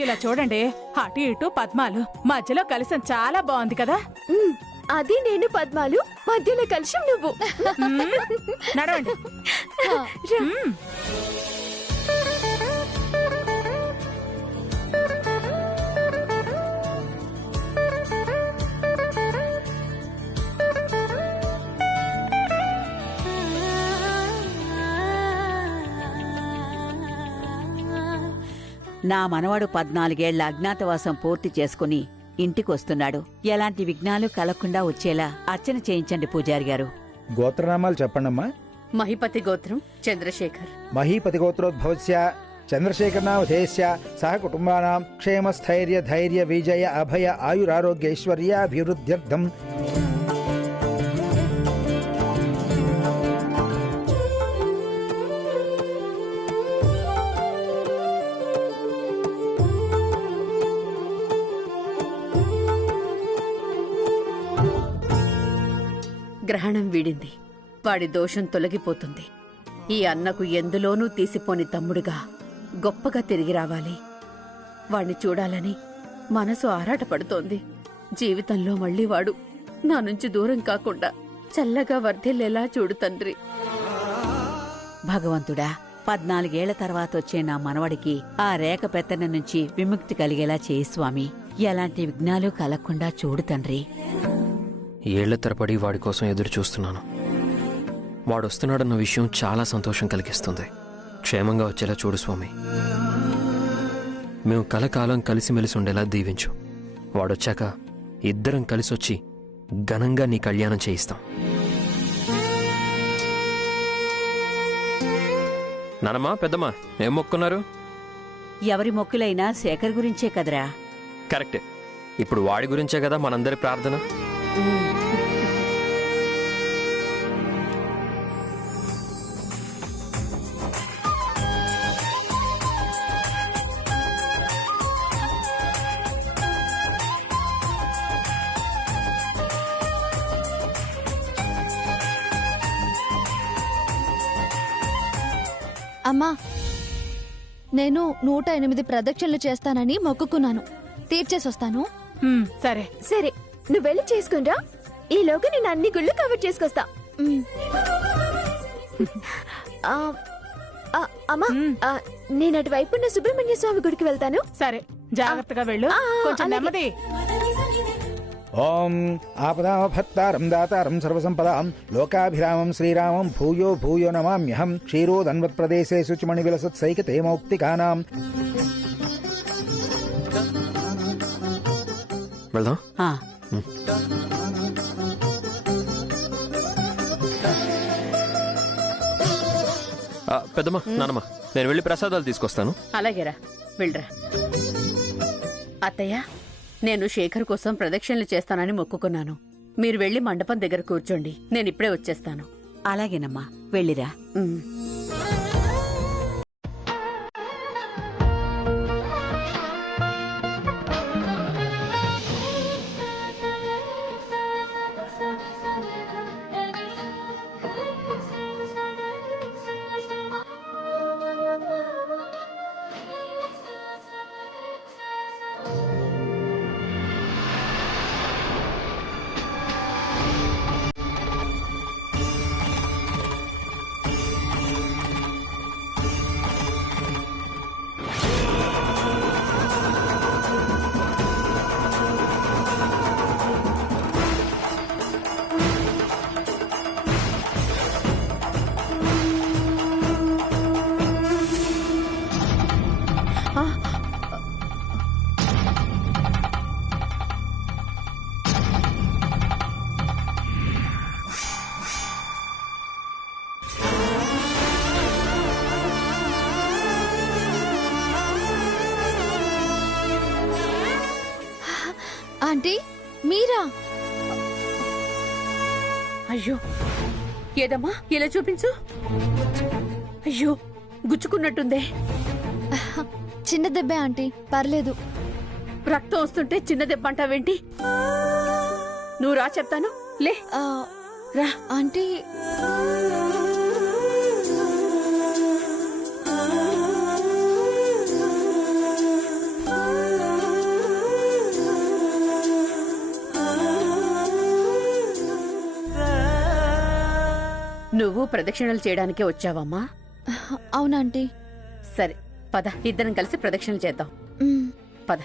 ఇలా చూడండి, అటు ఇటు పద్మాలు మధ్యలో కలిసం చాలా బాగుంది కదా. అది నేను పద్మాలు, మధ్యలో కలిసి నువ్వు. నడవండి. నా మనవడు 14 ఏళ్ల అజ్ఞాతవాసం పూర్తి చేసుకుని ఇంటికొస్తున్నాడు. ఎలాంటి విఘ్నాలు కలగకుండా వచ్చేలా అర్చన చేయించండి పూజారి గారు. గోత్రనామాలు చెప్పండమ్మా. మహిపతి గోత్రం చంద్రశేఖర్. మహీపతి గోత్రోద్భవస్య చంద్రశేఖరనామధేయస్య సహ కుటుంబానాం క్షేమ స్థైర్య ధైర్య విజయ అభయ ఆయురారోగ్యైశ్వర్యాభివృద్ధ్యర్థం. గ్రహణం వీడింది. వాడి దోషం తొలగిపోతుంది. ఈ అన్నకు ఎందులోనూ తీసిపోని తమ్ముడుగా గొప్పగా తిరిగి రావాలి. వాణ్ణి చూడాలని మనసు ఆరాటపడుతోంది. జీవితంలో మళ్లీ వాడు నా నుంచి దూరం కాకుండా చల్లగా వర్ధిల్లేలా చూడు తండ్రి. భగవంతుడా, 14 ఏళ్ల తర్వాత వచ్చే నా మనవడికి ఆ రేఖ పెత్తన నుంచి విముక్తి కలిగేలా చేయి స్వామి. ఎలాంటి విఘ్నాలు కలగకుండా చూడు తండ్రి. ఏళ్ల తరబడి వాడి కోసం ఎదురు చూస్తున్నాను. వాడొస్తున్నాడన్న విషయం చాలా సంతోషం కలిగిస్తుంది. క్షేమంగా వచ్చేలా చూడు స్వామి. మేము కలకాలం కలిసిమెలిసి ఉండేలా దీవించు. వాడొచ్చాక ఇద్దరం కలిసొచ్చి ఘనంగా నీ కళ్యాణం చేయిస్తాం. నానమ్మా, పెద్దమ్మా, ఏం మొక్కున్నారు? ఎవరి మొక్కులైనా శేఖర్ గురించే కదరా. కరెక్టే. ఇప్పుడు వాడి గురించే కదా మనందరి ప్రార్థన. అమ్మా, నేను 108 ప్రదక్షిణలు చేస్తానని మొక్కుకున్నాను. తీర్చేసొస్తాను. సరే సరే, నువ్వు వెళ్ళి చేసుకునిరా. ఈలోగా నేను అన్ని గుళ్ళు కవర్ చేసుకొస్తా. అమ్మా, నేను అటువైపు ఉన్న సుబ్రహ్మణ్య స్వామి గుడికి వెళ్తాను. సరే, జాగ్రత్తగా వెళ్ళు. కొంచెం నెమ్మది. ఓం ఆపదామభర్తారం దాతారం సర్వసంపదాం లోకాభిరామం శ్రీరామం భూయో భూయో నమామ్యహం. క్షీరోదన్వత్ప్రదేశే శుచిమణి విలసత్సైకతే మౌక్తికానాం. వెళ్దాం. పెద్దమ్మా, నానమ్మా, నేను వెళ్ళి ప్రసాదాలు తీసుకొస్తాను. అలాగేరా, వెళ్ళరా. అత్తయ్య, నేను శేఖర్ కోసం ప్రదక్షిణలు చేస్తానని మొక్కుకున్నాను. మీరు వెళ్లి మండపం దగ్గర కూర్చోండి. నేను ఇప్పుడే వచ్చేస్తాను. అలాగేనమ్మా, వెళ్ళిరా. ఆంటీ, మీరా? అయ్యో, ఏదమ్మా ఇలా చూపించు. అయ్యో, గుచ్చుకున్నట్టుందే. చిన్న దెబ్బే ఆంటీ, పర్లేదు. రక్తం వస్తుంటే చిన్న దెబ్బ అంటావేంటి? నువ్వు రా, చెప్తాను. లే రా. ఆంటీ, నువ్వు ప్రదక్షిణలు చేయడానికే వచ్చావమ్మా? అవునాంటీ. సరే పద, ఇద్దరం కలిసి ప్రదక్షిణలు చేద్దాం. పద.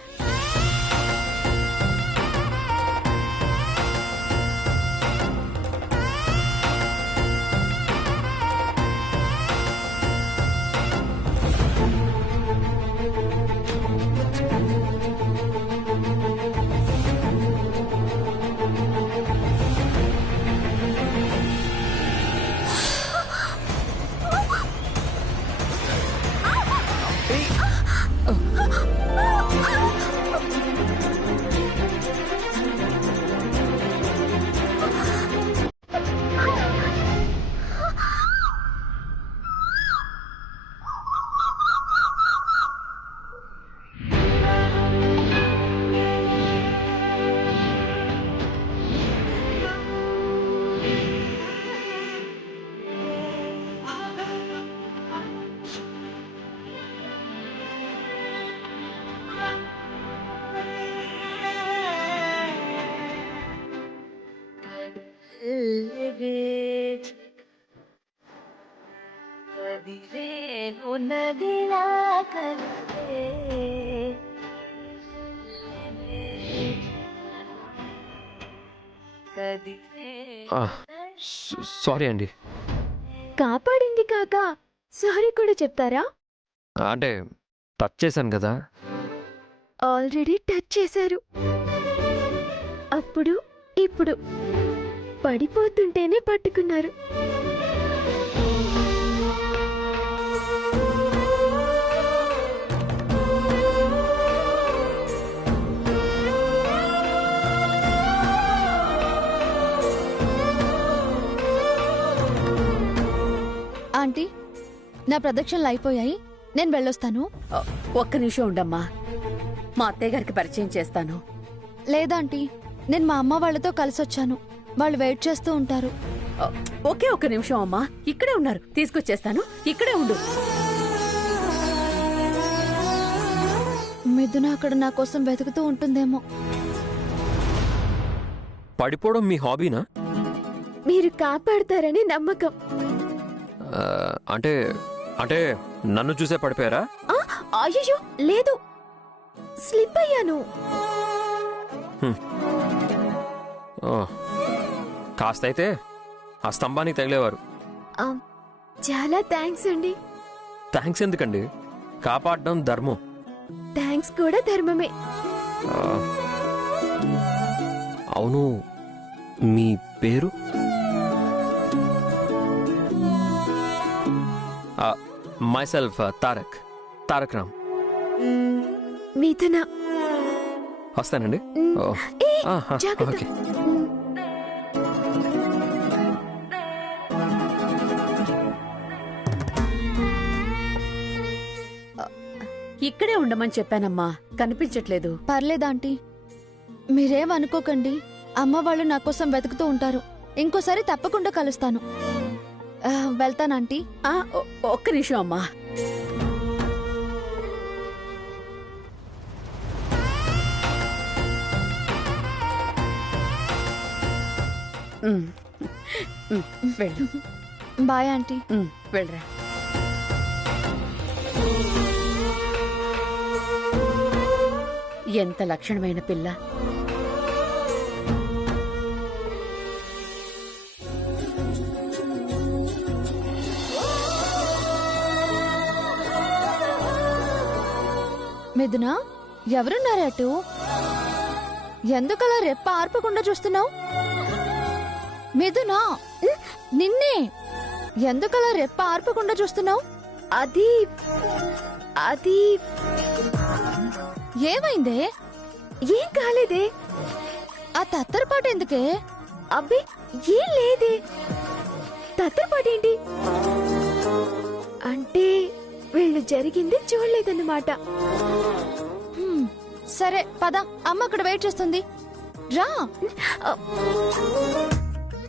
సారీ అండి. కాపాడింది కాక సారీ కూడా చెప్తారా? అంటే టచ్ చేశాను కదా. ఆల్రెడీ టచ్ చేశారు. అప్పుడు ఇప్పుడు పడిపోతుంటేనే పట్టుకున్నారు. ఆంటీ, నా ప్రదక్షిణలు అయిపోయాయి, నేను వెళ్ళొస్తాను. ఒక్క నిమిషం ఉండమ్మా, మా అత్తయ్య గారికి పరిచయం చేస్తాను. లేదాంటీ, నేను మా అమ్మ వాళ్ళతో కలిసొచ్చాను. వాళ్ళు వెయిట్ చేస్తూ ఉంటారు. ఒకే ఒక్క నిమిషం అమ్మా, ఇక్కడే ఉన్నారు, తీసుకొచ్చేస్తాను. ఇక్కడే ఉండు. మిథున అక్కడ నా కోసం వెతుకుతూ ఉంటుందేమో. పడిపోవడం మీ హాబీనా? మీరు కాపాడతారని నమ్మకం. అంటే అంటే నన్ను చూసే పడిపోయారా? అయ్యో లేదు, స్లిప్ అయ్యాను. కాస్త అయితే ఆ స్తంభానికి తగిలేవారు. చాలా థ్యాంక్స్ అండి. థ్యాంక్స్ ఎందుకండి, కాపాడడం ధర్మం. థ్యాంక్స్ కూడా ధర్మమే. అవును, మీ పేరు? మైసెల్ఫ్ తారక్ రామ్. మిథున. వస్తానండి. జాగ్రత్త. ఓకే. ఇక్కడే ఉండమని చెప్పానమ్మా, కనిపించట్లేదు. పర్లేదాంటీ, మీరేమనుకోకండి. అమ్మ వాళ్ళు నా కోసం వెతుకుతూ ఉంటారు. ఇంకోసారి తప్పకుండా కలుస్తాను. వెళ్తానంటీ. ఒక్క నిమిషం అమ్మా. వెళ్ళు. Bye aunty. వెళ్ళరా. ఎంత లక్షణమైన పిల్ల. మిథున, ఎవరున్నారు అటు? ఎందుకలా రెప్ప ఆర్పకుండా చూస్తున్నావు? మిథున, నిన్నే. ఎందుకలా రెప్ప ఆర్పకుండా చూస్తున్నావు? అది అది ఏమైందే? ఏం కాలేదే. ఆ తత్తరపాటు ఎందుకే? అబ్బే ఏం లేదే. తత్తరపాటేంటి అంటే వీళ్ళు జరిగింది చూడలేదన్నమాట. సరే పద, అమ్మ అక్కడ వెయిట్ చేస్తుంది. రా.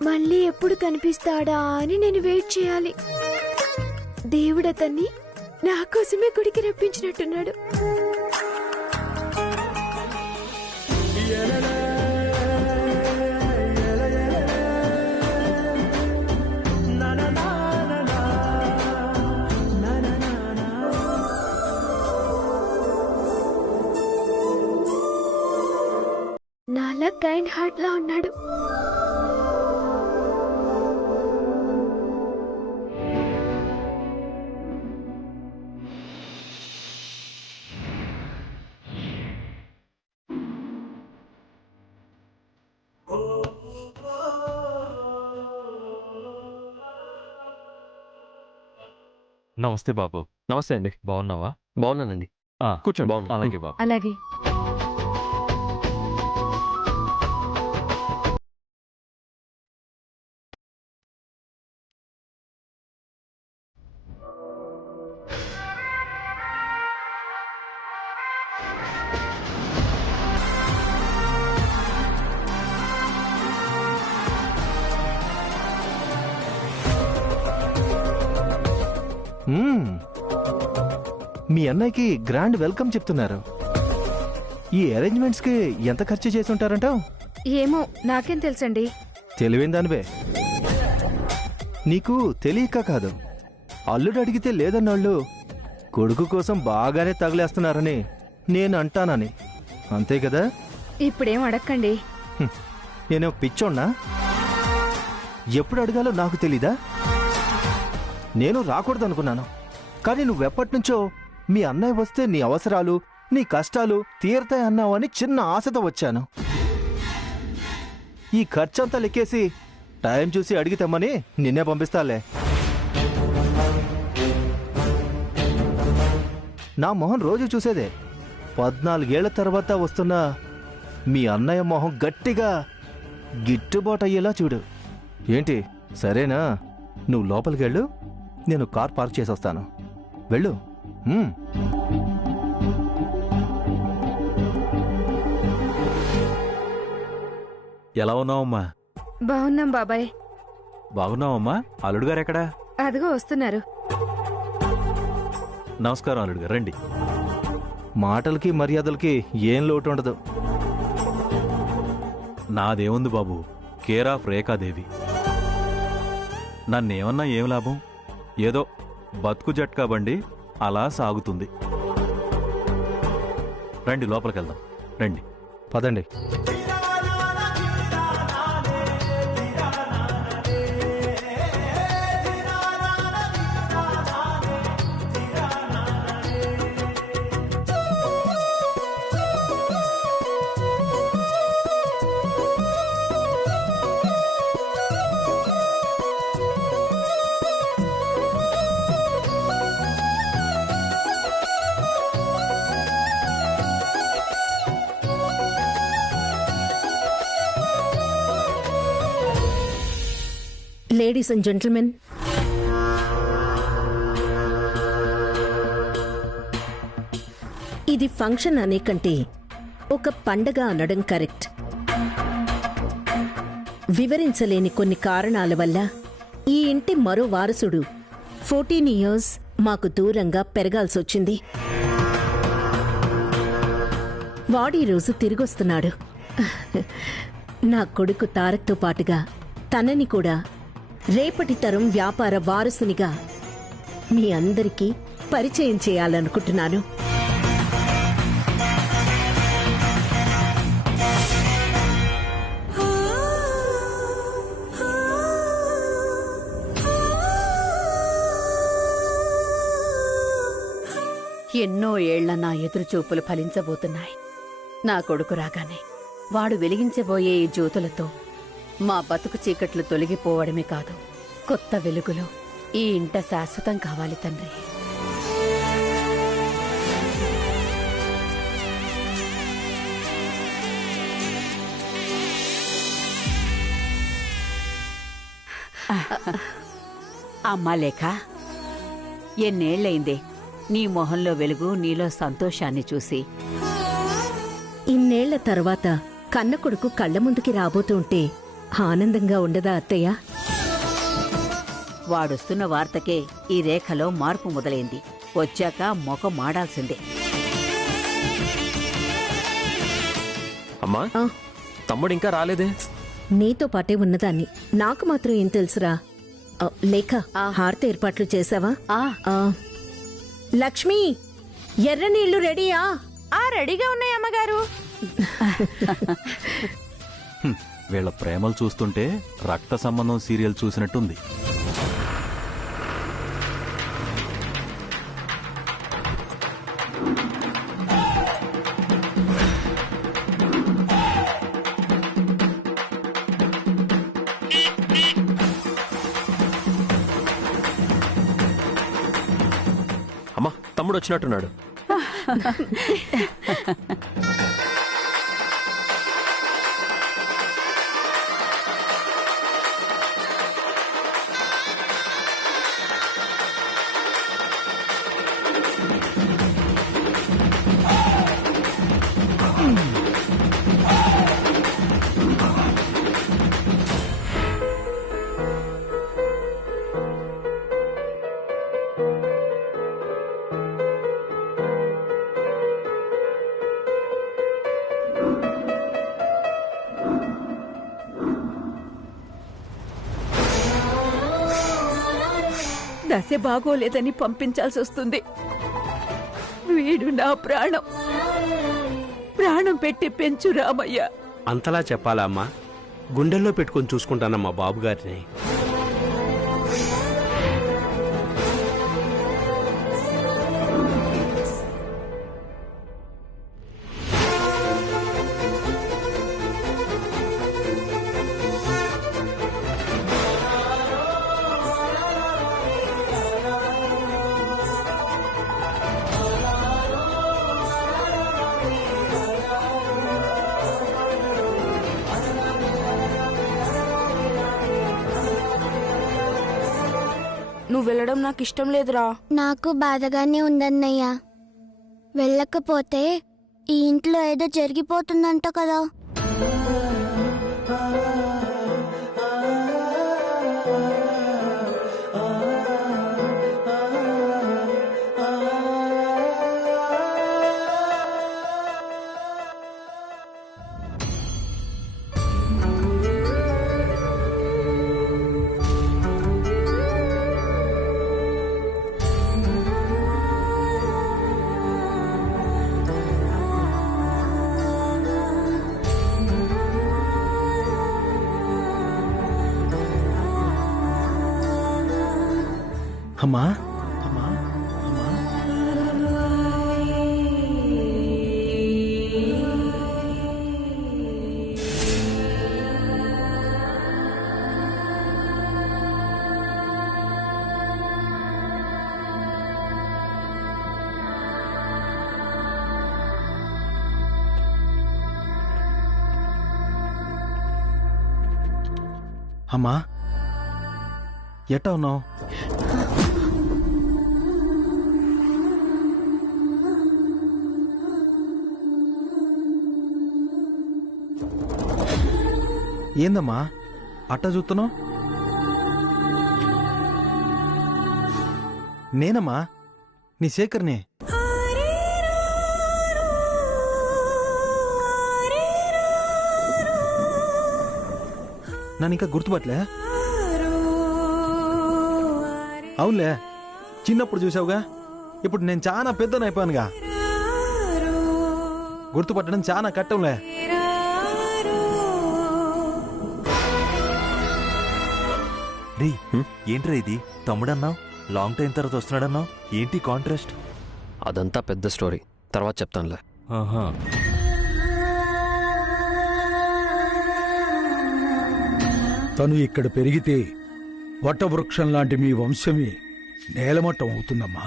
మళ్ళీ ఎప్పుడు కనిపిస్తాడా అని నేను వెయిట్ చేయాలి. దేవుడతన్ని నా కోసమే గుడికి రప్పించినట్టున్నాడు. చాలా కైండ్ హార్ట్ లా ఉన్నాడు. నమస్తే బాబు. నమస్తే అండి. బాగున్నావా? బాగున్నానండి. కూర్చోండి. బాగున్నా. అలాగే బాబు. అలాగే. మీ అన్నయ్యకి గ్రాండ్ వెల్కమ్ చెప్తున్నారు. ఈ అరేంజ్మెంట్స్ కి ఎంత ఖర్చు చేసి ఉంటారంటావు? ఏమో నాకేం తెలుసండి. తెలివైన దానివే. నీకు తెలియక కాదు, అల్లుడు అడిగితే లేదన్నోళ్ళు కొడుకు కోసం బాగానే తగిలేస్తున్నారని నేను అంటానని. అంతే కదా? ఇప్పుడేం అడక్కండి. నేనే పిచ్చోన్నా? ఎప్పుడు అడగాలో నాకు తెలీదా? నేను రాకూడదనుకున్నాను, కానీ నువ్వెప్పటినుంచో మీ అన్నయ్య వస్తే నీ అవసరాలు నీ కష్టాలు తీరతాయన్నావని చిన్న ఆశతో వచ్చాను. ఈ ఖర్చంతా లెక్కేసి టైం చూసి అడిగితేమని నిన్నే పంపిస్తాలే. నా మొహం రోజు చూసేదే. 14 ఏళ్ల తర్వాత వస్తున్న మీ అన్నయ్య మొహం గట్టిగా గిట్టుబాటు అయ్యేలా చూడు. ఏంటి, సరేనా? నువ్వు లోపలికి వెళ్ళు, నేను కార్ పార్క్ చేసి వస్తాను. వెళ్ళు. ఎలా ఉన్నావమ్మా? బాగున్నాం బాబాయ్. బాగున్నావమ్మా? అల్లుడు గారు ఎక్కడా? అదిగో వస్తున్నారు. నమస్కారం అల్లుడు గారు, రండి. మాటలకి మర్యాదలకి ఏం లోటు ఉండదు. నాదేముంది బాబు, కేర్ ఆఫ్ రేఖాదేవి. నన్నేమన్నా ఏం లాభం? ఏదో బతుకు జట్కా బండి అలా సాగుతుంది. రండి లోపలికి వెళ్దాం, రండి. పదండి. లేడీస్ అండ్ జెంటిల్మెన్, ఇది ఫంక్షన్ అనే కంటే ఒక పండగ అనడం కరెక్ట్. వివరించలేని కొన్ని కారణాల వల్ల ఈ ఇంటి మరో వారసుడు 14 ఇయర్స్ మాకు దూరంగా పెరగాల్సొచ్చింది. వాడు ఈరోజు తిరిగొస్తున్నాడు. నా కొడుకు తారక్తో పాటుగా తనని కూడా రేపటి తరం వ్యాపార వారసునిగా మీ అందరికీ పరిచయం చేయాలనుకుంటున్నాను. ఎన్నో ఏళ్ల నా ఎదురుచూపులు ఫలించబోతున్నాయి. నా కొడుకు రాగానే వాడు వెలిగించబోయే ఈ జ్యోతులతో మా బతుకు చీకట్లు తొలగిపోవడమే కాదు, కొత్త వెలుగులు ఈ ఇంట శాశ్వతం కావాలి తండ్రి. అమ్మా లేఖ, ఎన్నేళ్లయిందే నీ మొహంలో వెలుగు, నీలో సంతోషాన్ని చూసి. ఇన్నేళ్ల తర్వాత కన్న కొడుకు కళ్ల ముందుకి రాబోతుంటే ఆనందంగా ఉండదా అత్తయ్య? వాడొస్తున్న వార్తకే ఈ రేఖలో మార్పు మొదలైంది. వచ్చాక మొఖం మాడాల్సిందే. అమ్మా, ఆ. తమ్ముడు ఇంకా రాలేదే? నీతో పాటే ఉన్నదాన్ని, నాకు మాత్రం ఏం తెలుసురా? లేఖ, హారతి ఏర్పాట్లు చేసావా? లక్ష్మి, ఎర్ర నీళ్లు రెడీయా? రెడీగా ఉన్నాయి అమ్మగారు. వీళ్ళ ప్రేమలు చూస్తుంటే రక్త సంబంధం సీరియల్ చూసినట్టుంది. అమ్మా, తమ్ముడు వచ్చినట్టున్నాడు. దశ బాగోలేదని పంపించాల్సి వస్తుంది. వీడు నా ప్రాణం. ప్రాణం పెట్టి పెంచు రామయ్య. అంతలా చెప్పాలా అమ్మా? గుండెల్లో పెట్టుకొని చూసుకుంటానమ్మా బాబుగారిని. నువ్వు వెళ్ళడం నాకు ఇష్టం లేదురా. నాకు బాధగానే ఉందన్నయ్య. వెళ్ళకపోతే ఈ ఇంట్లో ఏదో జరిగిపోతుందంట కదా. అమ్మా, అమ్మా, ఎట్టా ఉన్నావు? ఏందమ్మా అట్టా చూస్తున్నావు? నేనమ్మా, నీ శేఖర్నే. నన్ను ఇంకా గుర్తుపట్టలే? అవునులే, చిన్నప్పుడు చూసావుగా. ఇప్పుడు నేను చాలా పెద్దనైపోయానుగా. గుర్తుపట్టడం చాలా కట్టంలే. రే, ఏంట్రా ఇది? తమ్ముడన్నావు, లాంగ్ టైం తర్వాత వస్తున్నాడన్నావు, ఏంటి కాంట్రాస్ట్? అదంతా పెద్ద స్టోరీ, తర్వాత చెప్తానులే. ఆహా. తను ఇక్కడ పెరిగితే వటవృక్షం లాంటి మీ వంశమే నేలమట్టం అవుతుందమ్మా.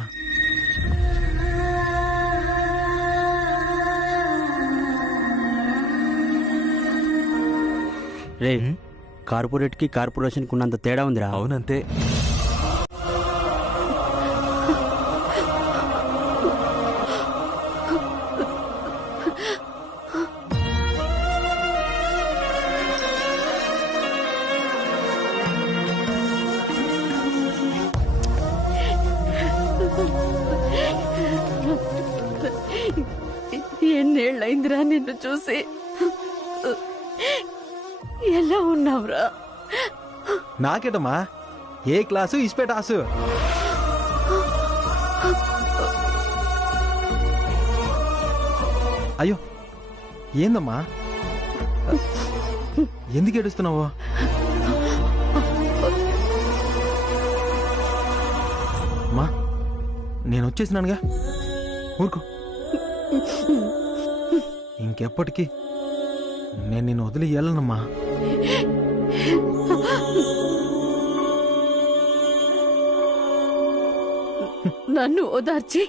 రే, కార్పొరేట్ కి కార్పొరేషన్ కి ఉన్నంత తేడా ఉందిరా. అవునంతే. ఎన్నేళ్ళైందిరా నిన్ను చూసి. ఎలా ఉన్నావురా? నాకేటమ్మా, ఏ క్లాసు ఇస్పేటాసు. అయ్యో, ఏందమ్మా? ఎందుకు ఏడుస్తున్నావు? అమ్మా నేను వచ్చేసినానుగా, ఊరుకో. ఇంకెప్పటికీ నేను నిన్ను వదిలి వెళ్ళనమ్మా. నన్ను ఓదార్చి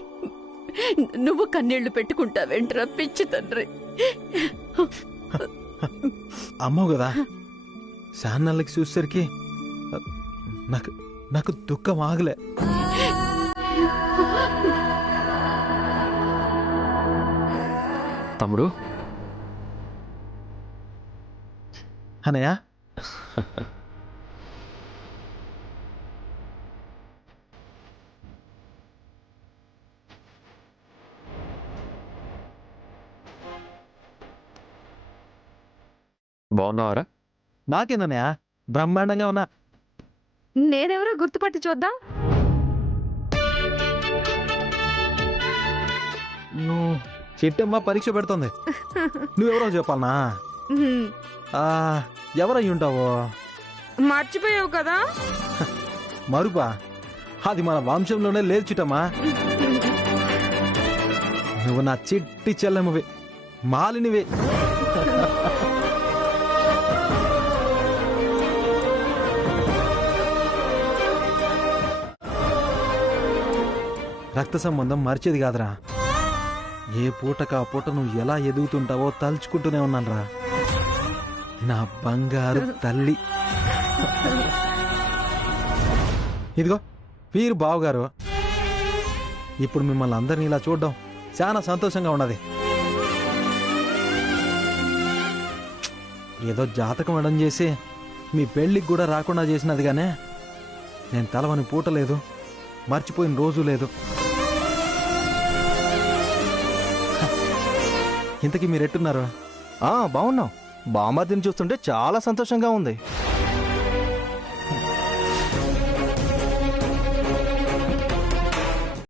నువ్వు కన్నీళ్లు పెట్టుకుంటావేంట్రా పిచ్చి తండ్రి. అమ్మవు కదా, శాన్నళ్ళకి చూసేసరికి నాకు దుఃఖం ఆగలే. తమ్ముడు అనయ్య, బాగున్నావారా? నాకేందన్నయ్య, బ్రహ్మాండంగా ఉన్నా. నేనెవరో గుర్తుపట్టి చూద్దాం. చిట్టమ్మ పరీక్ష పెడుతుంది, నువ్వెవరో చెప్పాలనా? ఎవరై ఉంటావో? మర్చిపోయావు కదా. మరుపా? అది మన వంశంలోనే లేదు చిట్టమ్మా. నువ్వు నా చిట్టి చెల్లెమ్మవి, మాలినివి. రక్త సంబంధం మర్చేది కాదురా. ఏ పూటకా పూట నువ్వు ఎలా ఎదుగుతుంటావో తలుచుకుంటూనే ఉన్నానురా, నా బంగారు తల్లి. ఇదిగో వీరు బావగారు. ఇప్పుడు మిమ్మల్ని అందరినీ ఇలా చూడడం చాలా సంతోషంగా ఉన్నది. ఏదో జాతకం అడం చేసి మీ పెళ్ళికి కూడా రాకుండా చేసినది గానే నేను తలవని పూట లేదు, మర్చిపోయిన రోజు లేదు. ఇంతకీ మీరెట్టున్నారు? బాగున్నాం. బామ్మర్దిని చూస్తుంటే చాలా సంతోషంగా ఉంది.